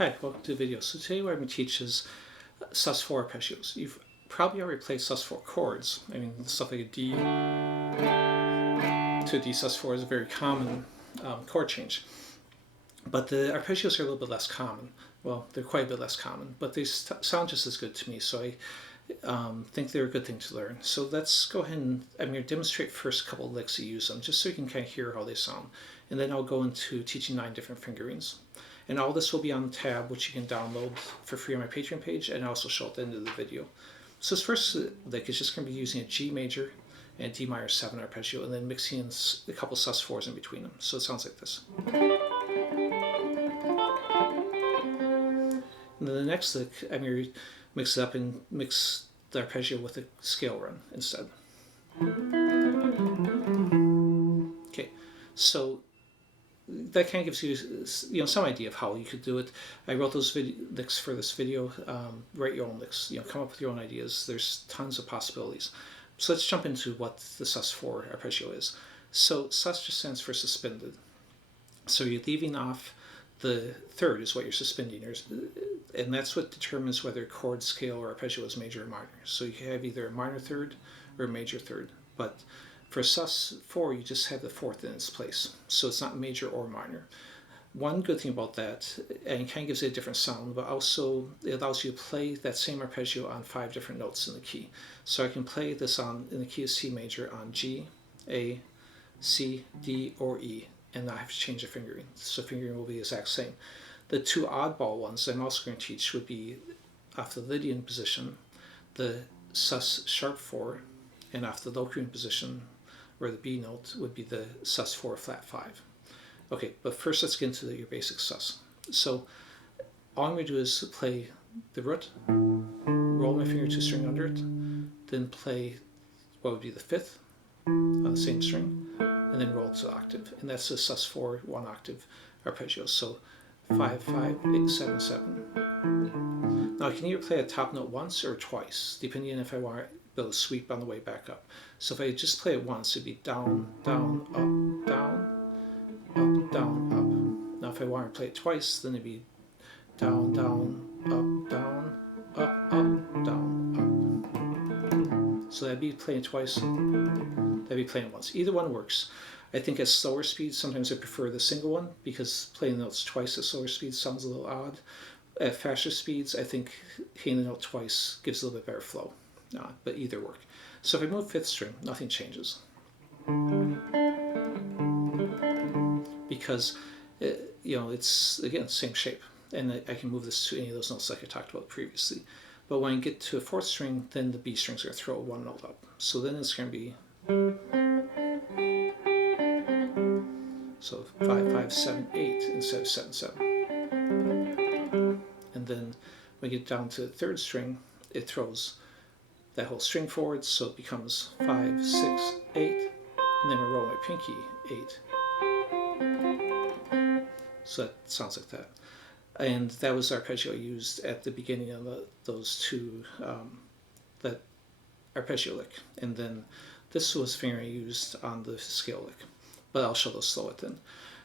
Hi, welcome to the video. So today what I'm going to teach is Sus4 Arpeggios. You've probably already played Sus4 chords. I mean, stuff like a D to D Sus4 is a very common chord change. But the arpeggios are a little bit less common. Well, they're quite a bit less common, but they sound just as good to me, so I think they're a good thing to learn. So let's go ahead and I'm going to demonstrate first a couple of licks to use them, just so you can kind of hear how they sound. And then I'll go into teaching 9 different fingerings. And all this will be on the tab, which you can download for free on my Patreon page, and also show at the end of the video. So this first lick is just going to be using a G major and D minor 7 arpeggio, and then mixing in a couple Sus4s in between them. So it sounds like this. And then the next lick, I'm going to mix it up and mix the arpeggio with a scale run instead. Okay, so that kind of gives you, some idea of how you could do it. I wrote those licks for this video. Write your own licks. Come up with your own ideas. There's tons of possibilities. So let's jump into what the Sus4 arpeggio is. So Sus just stands for suspended. So you're leaving off the third is what you're suspending, and that's what determines whether chord, scale, or arpeggio is major or minor. So you have either a minor third or a major third. But for Sus4, you just have the fourth in its place, so it's not major or minor. One good thing about that, and it kind of gives it a different sound, but also it allows you to play that same arpeggio on 5 different notes in the key. So I can play this in the key of C major on G, A, C, D, or E, and I have to change the fingering. So fingering will be the exact same. The 2 oddball ones I'm also going to teach would be off the Lydian position, the Sus sharp 4, and off the Locrian position, where the B note would be the Sus4 flat 5. Okay, but first let's get into your basic Sus. So all I'm going to do is play the root, roll my finger to a string under it, then play what would be the 5th on the same string, and then roll to the octave. And that's a Sus4 1 octave arpeggio. So 5, 5, 8, 7, 7. Now I can either play a top note once or twice, depending on if I want to build a sweep on the way back up. So if I just play it once, it'd be down, down, up, down, up, down, up. Now if I want to play it twice, then it'd be down, down, up, down, up, up, down, up. So that'd be playing twice, that'd be playing once. Either one works. I think at slower speeds, sometimes I prefer the single one, because playing the notes twice at slower speeds sounds a little odd. At faster speeds, I think hitting the note twice gives a little bit better flow. But either work. So if I move 5th string, nothing changes. Because, it's, again, same shape. And I can move this to any of those notes like I talked about previously. But when I get to a 4th string, then the B string's going to throw 1 note up. So then it's going to be... So 5, 5, 7, 8 instead of 7, 7. And then when we get down to the 3rd string, it throws that whole string forward, so it becomes 5, 6, 8, and then I roll my pinky 8. So that sounds like that. And that was the arpeggio I used at the beginning of those 2, that arpeggio lick. And then this was the finger I used on the scale lick. But I'll show those slow it then.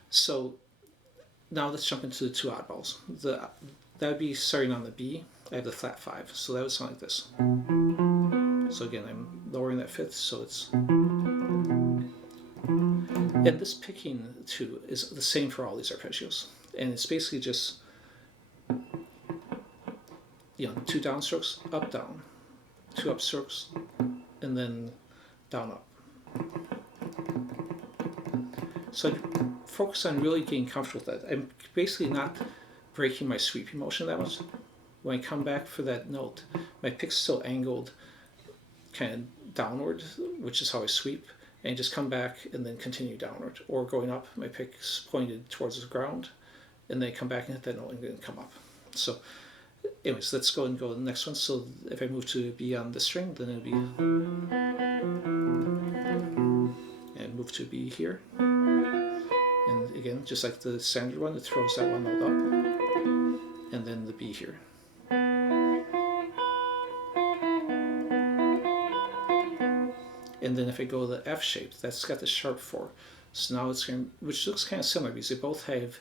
So now let's jump into the 2 oddballs. That would be starting on the B. I have the flat 5, so that would sound like this. So again, I'm lowering that 5th, so it's... And this picking too is the same for all these arpeggios. And it's basically just, 2 downstrokes, up, down. 2 upstrokes, and then down, up. So I focus on really getting comfortable with that. I'm basically not breaking my sweeping motion that much. When I come back for that note, my pick's still angled kind of downward, which is how I sweep, and just come back and then continue downward. Or going up, my pick's pointed towards the ground, and then come back and hit that note and then come up. So anyways, let's go and go to the next one. So if I move to B on the string, then it'll be... And move to B here. And again, just like the standard one, it throws that one note up, and then the B here. And then if I go to the F shape, that's got the sharp 4. So now it's going to, which looks kind of similar because they both have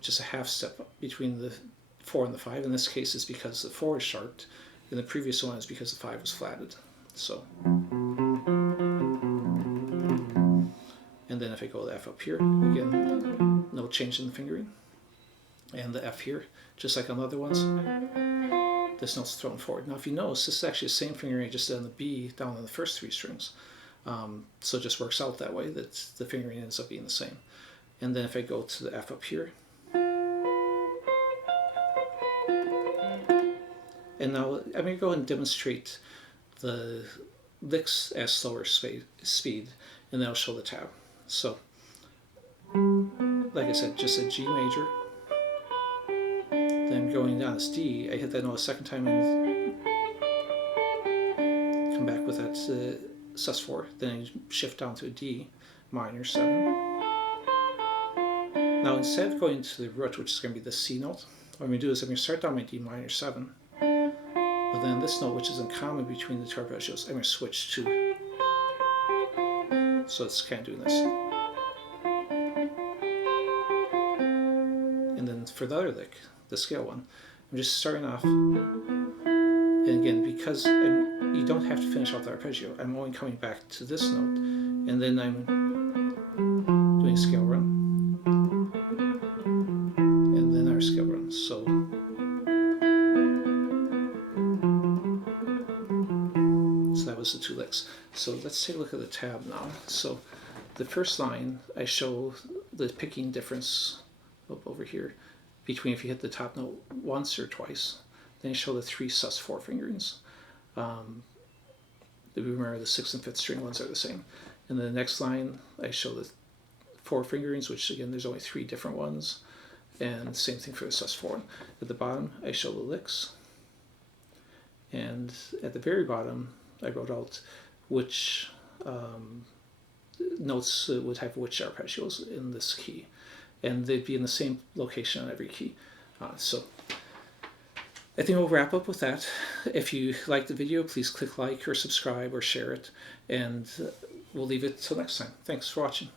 just a half step between the 4 and the 5. In this case, it's because the 4 is sharped, and the previous one is because the 5 was flatted. So, and then if I go to F up here, again, no change in the fingering. And the F here, just like on the other ones, this note's thrown forward. Now if you notice, this is actually the same fingering I just did on the B down on the first 3 strings. So it just works out that way, that the fingering ends up being the same. And then if I go to the F up here, and now I'm going to go ahead and demonstrate the licks at slower speed, and then I'll show the tab. So, like I said, just a G major, then going down as D, I hit that note a second time and come back with that Sus4, then I shift down to a D minor 7. Now instead of going to the root, which is going to be the C note, what I'm going to do is I'm going to start down my D minor 7, but then this note, which is in common between the 2 arpeggios, I'm going to switch to. So it's kind of doing this. And then for the other lick, the scale one, I'm just starting off, and again, because you don't have to finish off the arpeggio, I'm only coming back to this note, and then I'm doing scale run, and then our scale run. So that was the 2 licks. So let's take a look at the tab now. So the first line, I show the picking difference over here between if you hit the top note once or twice. Then I show the 3 Sus4 fingerings. Remember the 6th and 5th string ones are the same. And then the next line, I show the 4 fingerings, which again, there's only 3 different ones. And same thing for the Sus4. At the bottom, I show the licks. And at the very bottom, I wrote out which notes would have which arpeggios in this key. And they'd be in the same location on every key. So I think we'll wrap up with that. If you liked the video, please click like or subscribe or share it. And we'll leave it till next time. Thanks for watching.